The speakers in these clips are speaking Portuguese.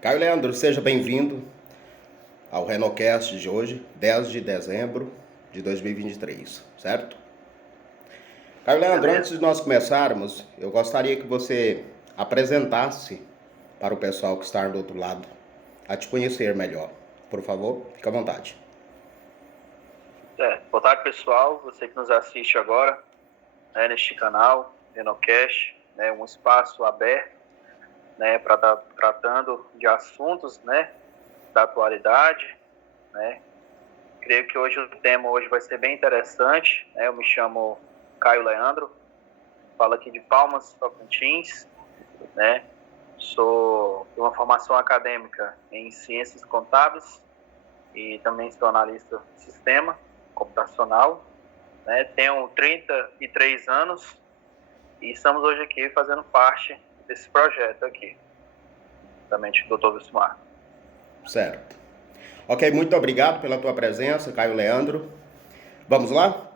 Caio Leandro, seja bem-vindo ao Renocast de hoje, 10 de dezembro de 2023, certo? Caio Leandro, antes Beleza. de nós começarmos, eu gostaria que você apresentasse para o pessoal que está do outro lado a te conhecer melhor. Por favor, fique à vontade. Boa tarde, pessoal. Você que nos assiste agora, neste canal, Renocast, um espaço aberto, para estar tratando de assuntos, da atualidade, né. Creio que hoje o tema vai ser bem interessante, né. Eu me chamo Caio Leandro, falo aqui de Palmas, Tocantins, né. Tenho uma formação acadêmica em Ciências Contábeis e também sou analista de sistema computacional, né? Tenho 33 anos e estamos hoje aqui fazendo parte desse projeto aqui, justamente do Dr. Vismar. Certo. Ok, muito obrigado pela tua presença, Caio Leandro. Vamos lá?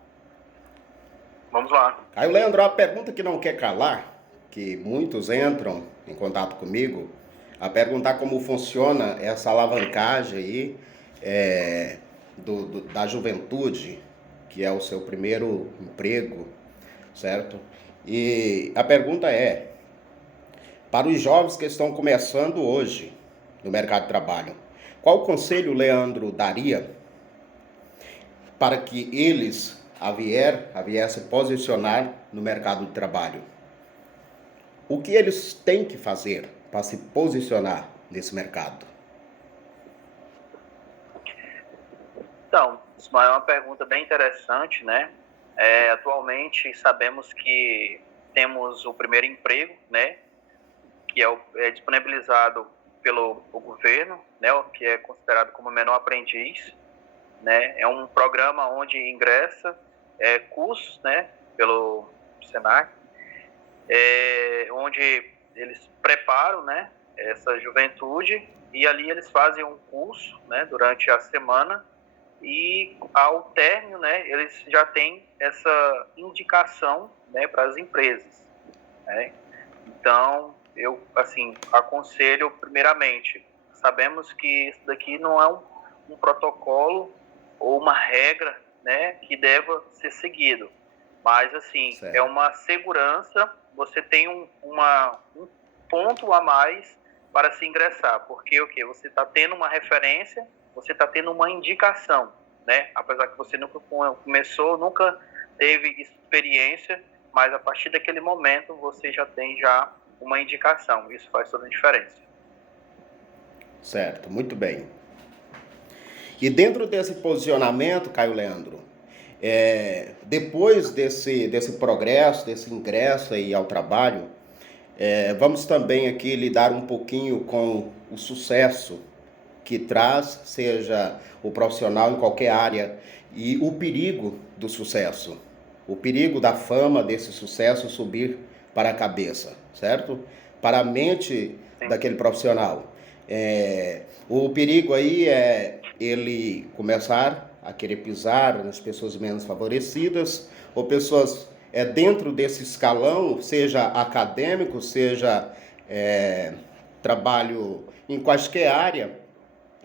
Vamos lá. Caio Leandro, a pergunta que não quer calar, que muitos entram em contato comigo, a perguntar como funciona essa alavancagem aí da juventude, que é o seu primeiro emprego, certo? E a pergunta é, para os jovens que estão começando hoje no mercado de trabalho, qual conselho o Leandro daria para que eles viessem se posicionar no mercado de trabalho? O que eles têm que fazer para se posicionar nesse mercado? Então, isso é uma pergunta bem interessante, né? Atualmente sabemos que temos o primeiro emprego, né? Que é disponibilizado pelo governo, né? Que é considerado como menor aprendiz, né? É um programa onde ingressa cursos, né? Pelo Senac, onde eles preparam, né? Essa juventude e ali eles fazem um curso, né? Durante a semana e ao término, né? Eles já têm essa indicação, né? Para as empresas, né? Então, eu, assim, aconselho primeiramente, sabemos que isso daqui não é um protocolo ou uma regra, né, que deva ser seguido, mas, assim, é Certo. uma segurança, você tem um ponto a mais para se ingressar, porque o quê? Você está tendo uma referência, você está tendo uma indicação, né, apesar que você nunca começou, nunca teve experiência, mas a partir daquele momento você já tem uma indicação. Isso faz toda a diferença. Certo, muito bem. E dentro desse posicionamento, Caio Leandro, depois desse progresso, desse ingresso aí ao trabalho, vamos também aqui lidar um pouquinho com o sucesso que traz, seja o profissional em qualquer área, e o perigo do sucesso, o perigo da fama desse sucesso subir para a cabeça, certo? Para a mente Sim. daquele profissional. O perigo aí é ele começar a querer pisar nas pessoas menos favorecidas, ou pessoas dentro desse escalão, seja acadêmico, seja trabalho em quaisquer área,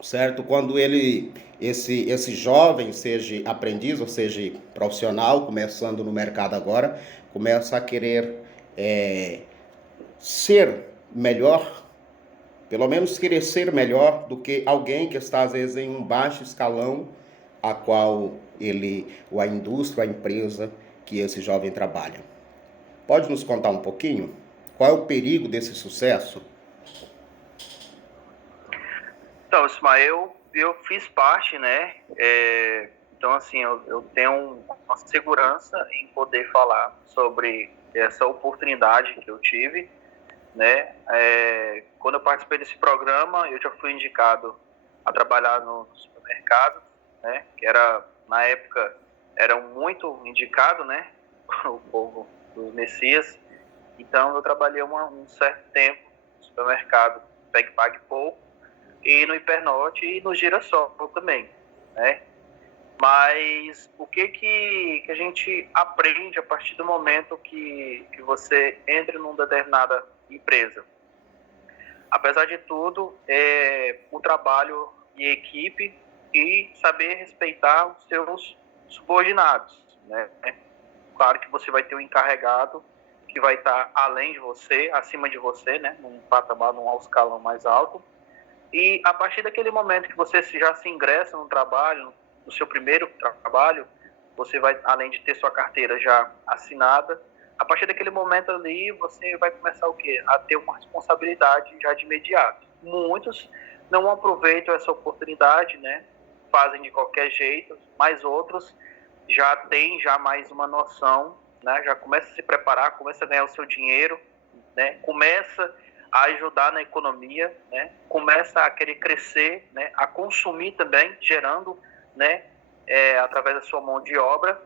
certo? Quando esse jovem, seja aprendiz ou seja profissional, começando no mercado agora, começa a querer ser melhor, pelo menos querer ser melhor do que alguém que está às vezes em um baixo escalão a qual ou a indústria, a empresa que esse jovem trabalha. Pode nos contar um pouquinho? Qual é o perigo desse sucesso? Então, Ismael, eu fiz parte, né? Então, assim, eu tenho uma segurança em poder falar sobre essa oportunidade que eu tive, né? Quando eu participei desse programa, eu já fui indicado a trabalhar no supermercado, né? Que era, na época, era muito indicado, né? O povo do Messias. Então, eu trabalhei um certo tempo no supermercado Pague Pouco e no Hipernorte e no Girassol também, né? Mas o que a gente aprende a partir do momento que você entra numa determinada empresa? apesar de tudo, o trabalho em equipe e saber respeitar os seus subordinados, né? Claro que você vai ter um encarregado que vai estar além de você, acima de você, né? Num patamar, num escalão mais alto. E a partir daquele momento que você já se ingressa no trabalho, no seu primeiro trabalho, você vai, além de ter sua carteira já assinada, a partir daquele momento ali, você vai começar o quê? A ter uma responsabilidade já de imediato. Muitos não aproveitam essa oportunidade, né? Fazem de qualquer jeito, mas outros já têm já mais uma noção, né? Já começa a se preparar, começa a ganhar o seu dinheiro, né? Começa a ajudar na economia, né? Começa a querer crescer, né? A consumir também, gerando, né? Através da sua mão de obra.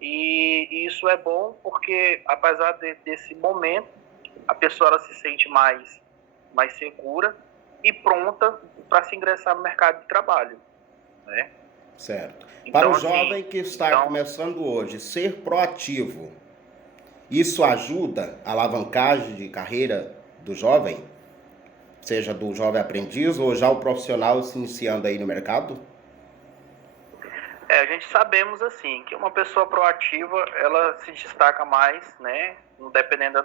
E isso é bom porque, apesar desse momento, a pessoa ela se sente mais segura e pronta para se ingressar no mercado de trabalho, né? Certo. Então, Para o assim, jovem que está começando hoje, ser proativo, isso ajuda a alavancagem de carreira do jovem? Seja do jovem aprendiz ou já o profissional se iniciando aí no mercado? a gente sabemos assim que uma pessoa proativa ela se destaca mais, né? Dependendo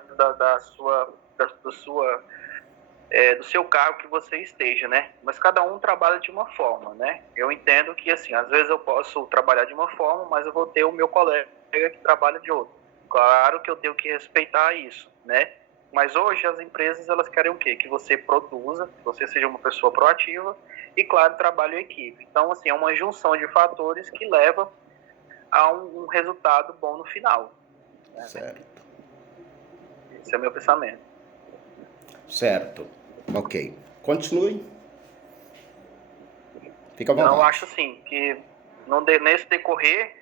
do seu cargo que você esteja, né? Mas cada um trabalha de uma forma, né? Eu entendo que assim, às vezes eu posso trabalhar de uma forma, mas eu vou ter o meu colega que trabalha de outra. Claro que eu tenho que respeitar isso, né? Mas hoje as empresas elas querem o quê? Que você produza, que você seja uma pessoa proativa e, claro, trabalhe em equipe. Então, assim, é uma junção de fatores que leva a um resultado bom no final. Né? Certo. Esse é o meu pensamento. Certo. Ok. Continue. Fica à vontade. Então, eu acho assim que nesse decorrer,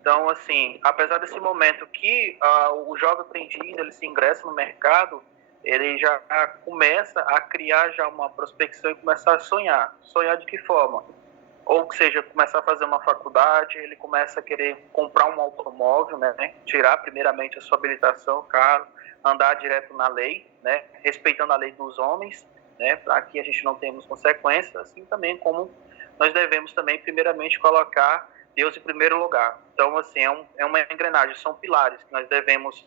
então, assim, apesar desse momento que o jovem aprendiz ele se ingressa no mercado, ele já começa a criar já uma prospecção e começar a sonhar. Sonhar de que forma? Ou que seja, começar a fazer uma faculdade, ele começa a querer comprar um automóvel, né? Tirar primeiramente a sua habilitação, carro, andar direto na lei, né? Respeitando a lei dos homens, né? Para que a gente não tenhamos consequências, assim também como nós devemos também primeiramente colocar Deus em primeiro lugar. Então, assim, é uma engrenagem, são pilares que nós devemos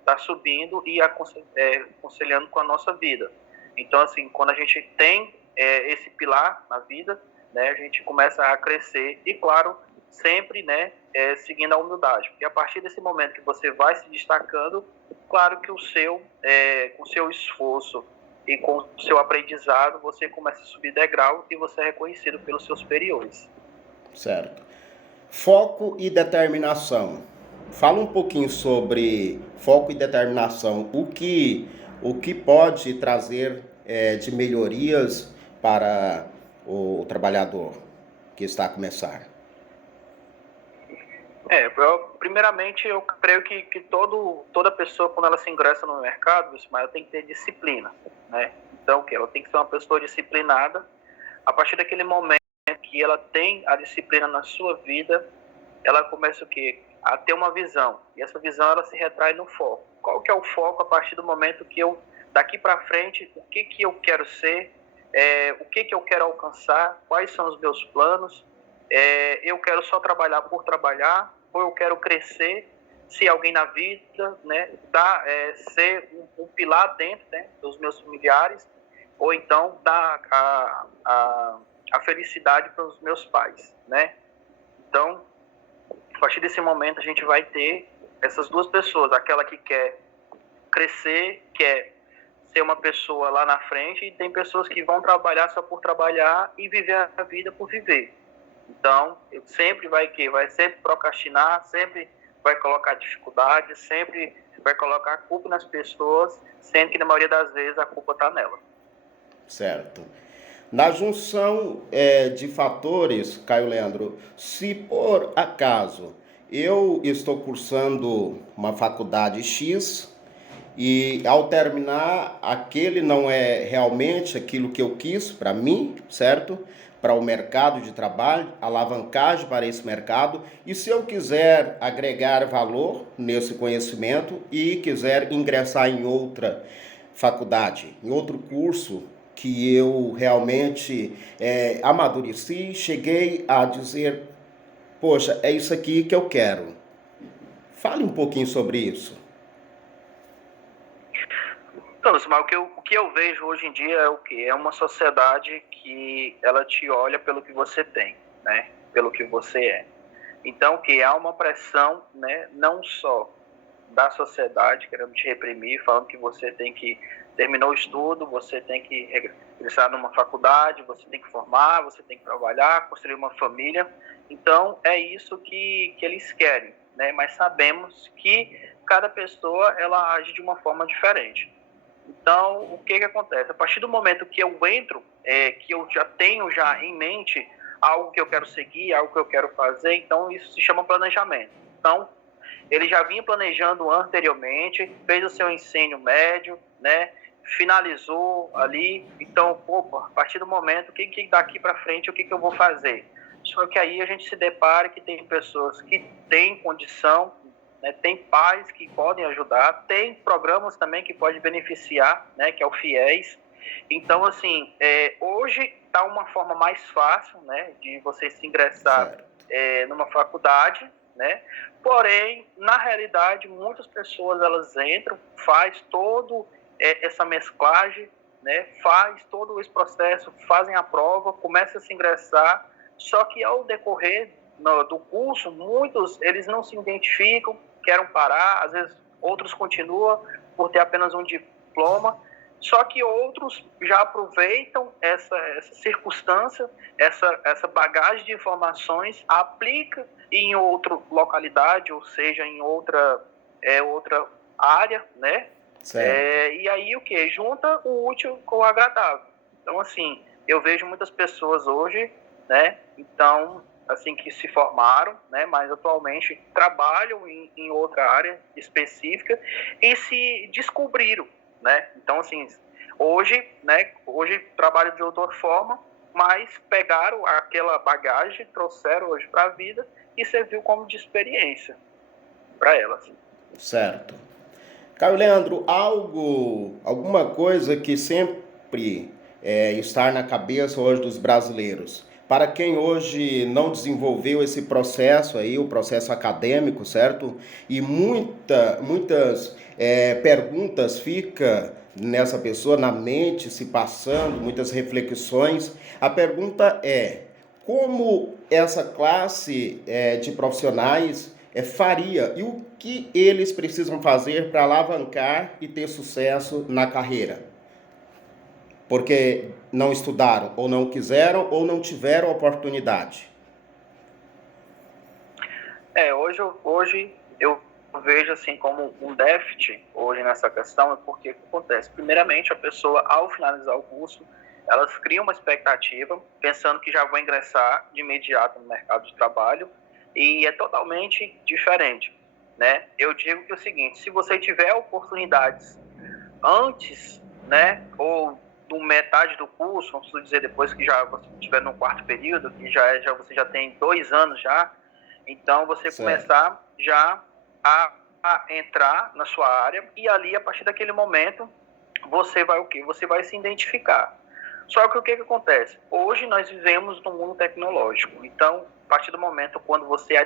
estar subindo e aconselhando com a nossa vida. Então, assim, quando a gente tem esse pilar na vida, né, a gente começa a crescer e, claro, sempre, né, seguindo a humildade. Porque a partir desse momento que você vai se destacando, claro que com o seu esforço e com o seu aprendizado, você começa a subir degrau e você é reconhecido pelos seus superiores. Certo. Foco e determinação. Fala um pouquinho sobre foco e determinação. O que pode trazer de melhorias para o trabalhador que está a começar? Primeiramente, eu creio que toda pessoa, quando ela se ingressa no mercado, ela tem que ter disciplina, né? Então, ela tem que ser uma pessoa disciplinada. A partir daquele momento que ela tem a disciplina na sua vida, ela começa o quê? A ter uma visão. E essa visão, ela se retrai no foco. Qual que é o foco a partir do momento que eu, daqui para frente, o que eu quero ser, o que eu quero alcançar, quais são os meus planos, eu quero só trabalhar por trabalhar, ou eu quero crescer, ser alguém na vida, né, ser um pilar dentro, né, dos meus familiares, ou então dar a felicidade para os meus pais, né? Então, a partir desse momento, a gente vai ter essas duas pessoas, aquela que quer crescer, quer ser uma pessoa lá na frente, e tem pessoas que vão trabalhar só por trabalhar e viver a vida por viver. Então, sempre vai sempre procrastinar, sempre vai colocar dificuldade, sempre vai colocar a culpa nas pessoas, sendo que na maioria das vezes a culpa está nela. Certo. Na junção de fatores, Caio Leandro, se por acaso eu estou cursando uma faculdade X e ao terminar aquele não é realmente aquilo que eu quis para mim, certo? Para o mercado de trabalho, alavancagem para esse mercado, e se eu quiser agregar valor nesse conhecimento e quiser ingressar em outra faculdade, em outro curso que eu realmente amadureci, cheguei a dizer, poxa, é isso aqui que eu quero. Fale um pouquinho sobre isso. Então, Lucimar, o que eu vejo hoje em dia é o quê? É uma sociedade que ela te olha pelo que você tem, né? Pelo que você é. Então, que há uma pressão, né? Não só da sociedade querendo te reprimir, falando que você tem que terminar o estudo, você tem que regressar numa faculdade, você tem que formar, você tem que trabalhar, construir uma família. Então, é isso que eles querem, né? Mas sabemos que cada pessoa ela age de uma forma diferente. Então, o que acontece? A partir do momento que eu entro, que eu já tenho já em mente algo que eu quero seguir, algo que eu quero fazer, então isso se chama planejamento. Então, ele já vinha planejando anteriormente, fez o seu ensino médio, né? Finalizou ali. Então, opa, a partir do momento, o que daqui para frente, o que eu vou fazer? Só que aí a gente se depara que tem pessoas que têm condição, né, tem pais que podem ajudar, tem programas também que podem beneficiar, né, que é o FIES. Então, assim, hoje está uma forma mais fácil, né, de você se ingressar numa faculdade, né? Porém, na realidade, muitas pessoas elas entram, faz todo essa mesclagem, né? Faz todo esse processo, fazem a prova, começa a se ingressar, só que ao decorrer do curso, muitos eles não se identificam, querem parar, às vezes outros continuam por ter apenas um diploma, só que outros já aproveitam essa circunstância, essa bagagem de informações, aplica em outra localidade, ou seja, em outra área, né? E aí o que? Junta o útil com o agradável. Então, assim, eu vejo muitas pessoas hoje, né? Então, assim, que se formaram, né? Mas atualmente trabalham em outra área específica e se descobriram, né? Então, assim, hoje, né? Hoje trabalham de outra forma, mas pegaram aquela bagagem, trouxeram hoje para a vida e serviu como de experiência para elas. Certo. Caio Leandro, alguma coisa que sempre está na cabeça hoje dos brasileiros, para quem hoje não desenvolveu esse processo aí, o processo acadêmico, certo? E muitas perguntas ficam nessa pessoa, na mente, se passando, muitas reflexões. A pergunta é, como essa classe de profissionais faria e o que eles precisam fazer para alavancar e ter sucesso na carreira? Porque não estudaram, ou não quiseram, ou não tiveram oportunidade. Hoje eu vejo assim como um déficit hoje nessa questão, porque o que acontece? Primeiramente, a pessoa, ao finalizar o curso, elas criam uma expectativa, pensando que já vão ingressar de imediato no mercado de trabalho, e é totalmente diferente, né? Eu digo que é o seguinte, se você tiver oportunidades antes, né, ou no metade do curso, não preciso dizer depois que já você estiver no quarto período, que você já tem 2 anos já, então você começar já a entrar na sua área e ali, a partir daquele momento, você vai o quê? Você vai se identificar. Só que o que acontece? Hoje nós vivemos num mundo tecnológico, então, a partir do momento quando você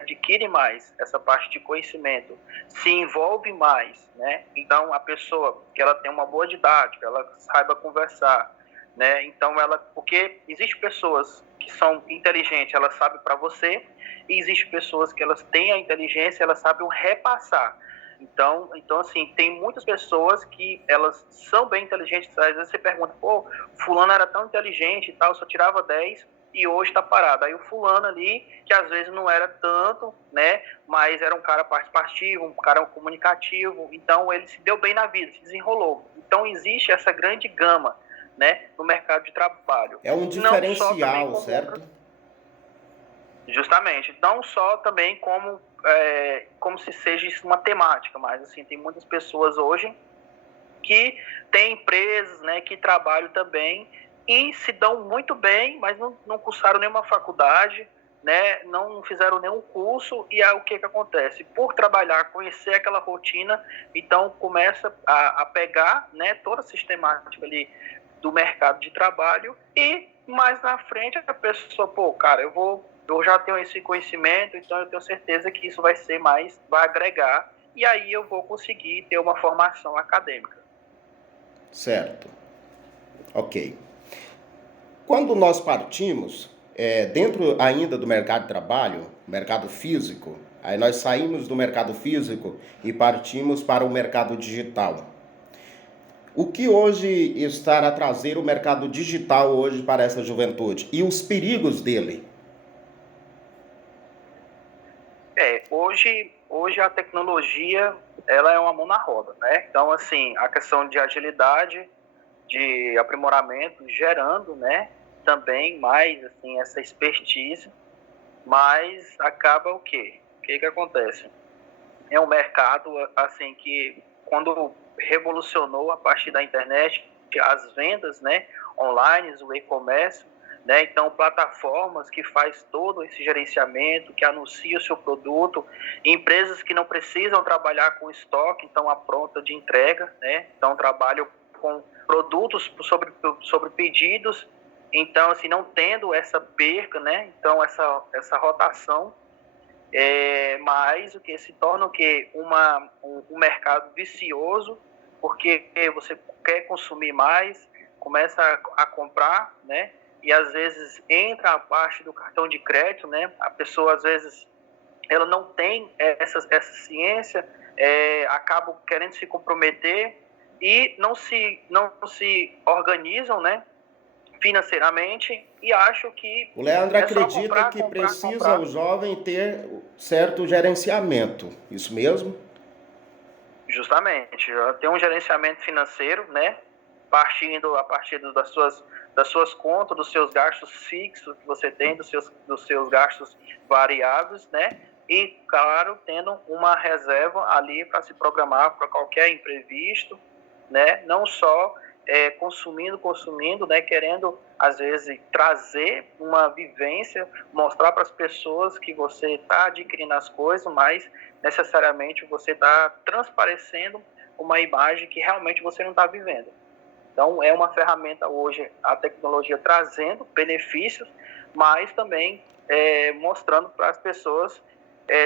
adquire mais essa parte de conhecimento, se envolve mais, né? Então, a pessoa que ela tem uma boa didática, ela saiba conversar, né? Então, porque existe pessoas que são inteligentes, elas sabem para você, e existe pessoas que elas têm a inteligência, elas sabem repassar. Então, assim, tem muitas pessoas que elas são bem inteligentes, às vezes você pergunta, pô, fulano era tão inteligente e tal, só tirava 10 e hoje está parado. Aí o fulano ali, que às vezes não era tanto, né, mas era um cara participativo, um cara comunicativo, então ele se deu bem na vida, se desenrolou. Então existe essa grande gama, né, no mercado de trabalho. É um diferencial, certo? Justamente, não só também como se seja isso uma temática, mas assim, tem muitas pessoas hoje que têm empresas, né, que trabalham também e se dão muito bem, mas não cursaram nenhuma faculdade, né, não fizeram nenhum curso, e aí o que acontece? Por trabalhar, conhecer aquela rotina, então começa a pegar, né, toda a sistemática ali do mercado de trabalho e mais na frente a pessoa, pô, cara, eu já tenho esse conhecimento, então eu tenho certeza que isso vai agregar, e aí eu vou conseguir ter uma formação acadêmica. Certo. Ok. Quando nós partimos, dentro ainda do mercado de trabalho, mercado físico, aí nós saímos do mercado físico e partimos para o mercado digital. O que hoje está a trazer o mercado digital hoje para essa juventude e os perigos dele? Hoje a tecnologia, ela é uma mão na roda, né? Então, assim, a questão de agilidade, de aprimoramento, gerando, né, também mais, assim, essa expertise, mas acaba o quê? O que acontece? É um mercado, assim, que quando revolucionou a partir da internet, as vendas, né, online, o e-commerce, né, então plataformas que faz todo esse gerenciamento, que anuncia o seu produto, empresas que não precisam trabalhar com estoque, então a pronta de entrega, né, então trabalham com produtos sobre pedidos, então assim, não tendo essa perca, né, então essa rotação, mas o que se torna o quê? Um mercado vicioso, porque você quer consumir mais, começa a comprar, né? E às vezes entra a parte do cartão de crédito, né? A pessoa às vezes ela não tem essa ciência, acaba querendo se comprometer e não se organizam, né, financeiramente, e acho que O Leandro é só acredita comprar, que comprar, precisa comprar. o jovem ter certo gerenciamento, isso mesmo? Justamente, tem um gerenciamento financeiro, né? A partir das suas contas, dos seus gastos fixos que você tem, dos seus gastos variáveis, né? E, claro, tendo uma reserva ali para se programar para qualquer imprevisto, né? Não só consumindo, né? Querendo, às vezes, trazer uma vivência, mostrar para as pessoas que você está adquirindo as coisas, mas necessariamente você está transparecendo uma imagem que realmente você não está vivendo. Então, é uma ferramenta hoje, a tecnologia trazendo benefícios, mas também mostrando para as pessoas,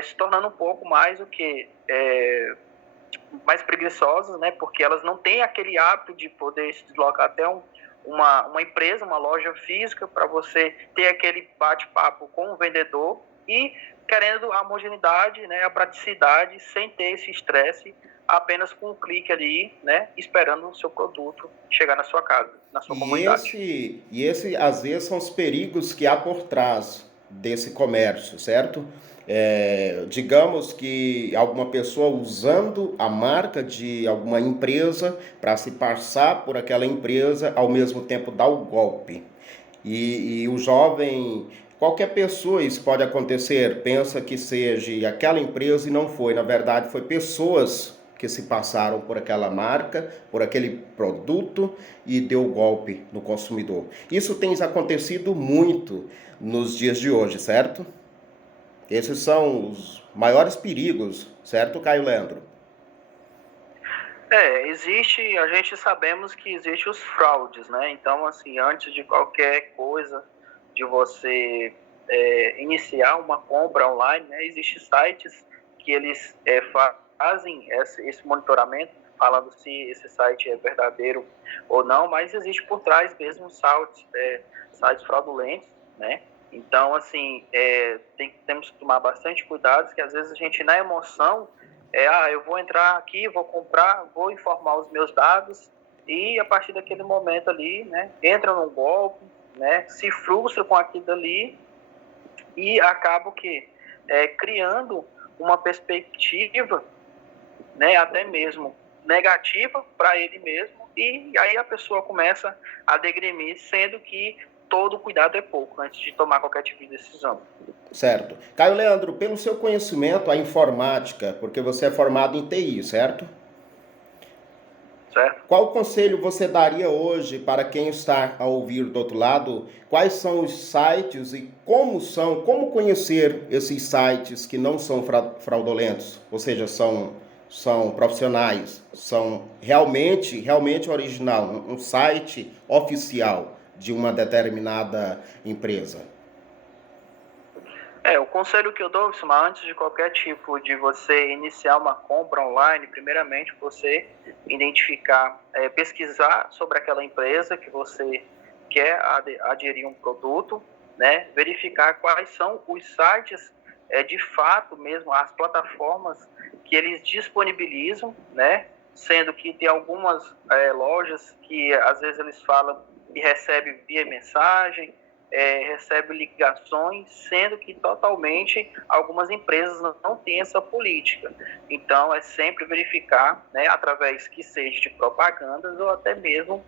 se tornando um pouco mais mais preguiçosas, né? Porque elas não têm aquele hábito de poder se deslocar até uma empresa, uma loja física, para você ter aquele bate-papo com o vendedor e querendo a homogeneidade, né, a praticidade, sem ter esse estresse, apenas com um clique ali, né, esperando o seu produto chegar na sua casa, na sua comunidade. Esse, às vezes, são os perigos que há por trás desse comércio, certo? Digamos que alguma pessoa usando a marca de alguma empresa para se passar por aquela empresa, ao mesmo tempo dá o golpe. E o jovem, qualquer pessoa, isso pode acontecer, pensa que seja aquela empresa e não foi. Na verdade, foi pessoas que se passaram por aquela marca, por aquele produto e deu golpe no consumidor. Isso tem acontecido muito nos dias de hoje, certo? Esses são os maiores perigos, certo, Caio Leandro? A gente sabemos que existe os fraudes, né? Então, assim, antes de qualquer coisa, de você iniciar uma compra online, né? Existem sites que eles fazem esse monitoramento, falando se esse site é verdadeiro ou não, mas existe por trás mesmo sites fraudulentos, né? Então, assim, temos que tomar bastante cuidado, que às vezes a gente, na emoção, eu vou entrar aqui, vou comprar, vou informar os meus dados, e a partir daquele momento ali, né, entra num golpe, né, se frustra com aquilo ali, e acaba criando uma perspectiva, né, até mesmo negativa para ele mesmo, e aí a pessoa começa a degrimir, sendo que todo cuidado é pouco antes de tomar qualquer tipo de decisão. Certo. Caio Leandro, pelo seu conhecimento, a informática, porque você é formado em TI, certo? Certo? Qual conselho você daria hoje para quem está a ouvir do outro lado? Quais são os sites e como conhecer esses sites que não são fraudulentos? Ou seja, são são profissionais, são realmente original, um site oficial de uma determinada empresa? O conselho que eu dou, Wilson, antes de qualquer tipo de você iniciar uma compra online, primeiramente você identificar, pesquisar sobre aquela empresa que você quer aderir um produto, né? Verificar quais são os sites, de fato mesmo, as plataformas que eles disponibilizam, né? Sendo que tem algumas lojas que às vezes eles falam que recebe via mensagem, recebe ligações, sendo que totalmente algumas empresas não têm essa política. Então, é sempre verificar, né, através que seja de propagandas ou até mesmo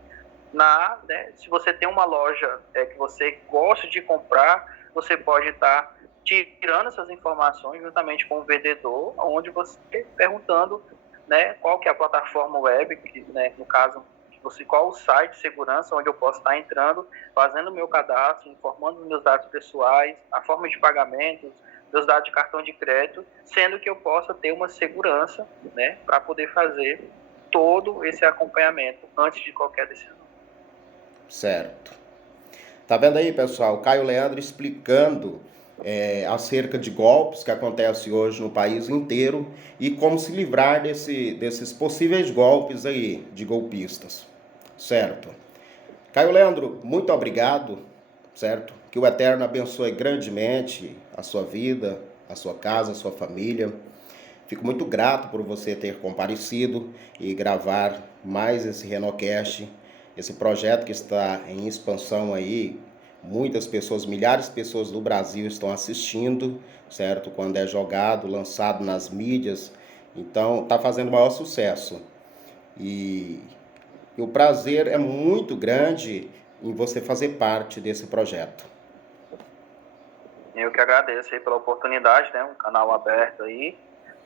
né, se você tem uma loja que você gosta de comprar, você pode estar tirando essas informações juntamente com o vendedor, onde você perguntando, né, qual que é a plataforma web, que, né, no caso, qual o site de segurança onde eu posso estar entrando, fazendo o meu cadastro, informando os meus dados pessoais, a forma de pagamento, meus dados de cartão de crédito, sendo que eu possa ter uma segurança, né, para poder fazer todo esse acompanhamento antes de qualquer decisão. Certo. Tá vendo aí, pessoal? Caio Leandro explicando acerca de golpes que acontecem hoje no país inteiro e como se livrar desses possíveis golpes aí de golpistas, certo? Caio Leandro, muito obrigado, certo? Que o Eterno abençoe grandemente a sua vida, a sua casa, a sua família. Fico muito grato por você ter comparecido e gravar mais esse Renocast, esse projeto que está em expansão aí. Muitas pessoas, milhares de pessoas do Brasil estão assistindo, certo? Quando é jogado, lançado nas mídias. Então, está fazendo o maior sucesso. E o prazer é muito grande em você fazer parte desse projeto. Eu que agradeço aí pela oportunidade, né? Um canal aberto aí,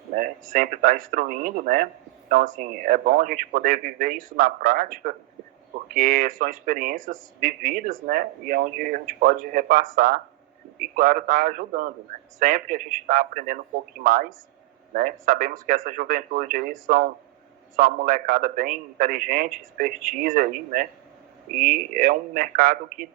né? Sempre está instruindo, né? Então, assim, é bom a gente poder viver isso na prática, porque são experiências vividas, né? E onde a gente pode repassar e, claro, tá ajudando, né? Sempre a gente está aprendendo um pouquinho mais, né? Sabemos que essa juventude aí são uma molecada bem inteligente, expertise aí, né? E é um mercado que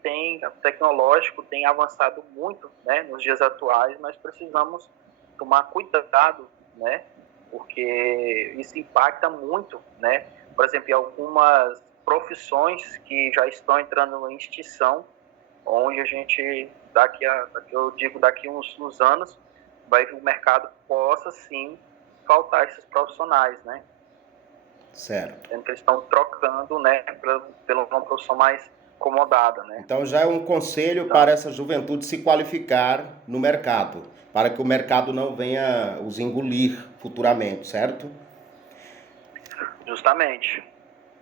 tecnológico, tem avançado muito, né, nos dias atuais. Nós precisamos tomar cuidado, né, porque isso impacta muito, né, por exemplo, em algumas profissões que já estão entrando em extinção, onde a gente, daqui uns anos, o mercado possa, sim, faltar esses profissionais, né? Certo. Sendo que eles estão trocando, né, pela uma profissão mais acomodada, né? Então já é um conselho para essa juventude se qualificar no mercado, para que o mercado não venha os engolir futuramente, certo? Justamente.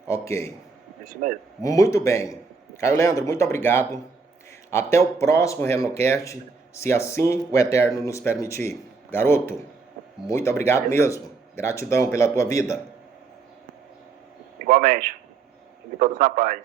Ok. Isso mesmo. Muito bem. Caio Leandro, muito obrigado. Até o próximo Renocast, se assim o Eterno nos permitir. Garoto, muito obrigado mesmo. Gratidão pela tua vida. Igualmente. Fiquem todos na paz.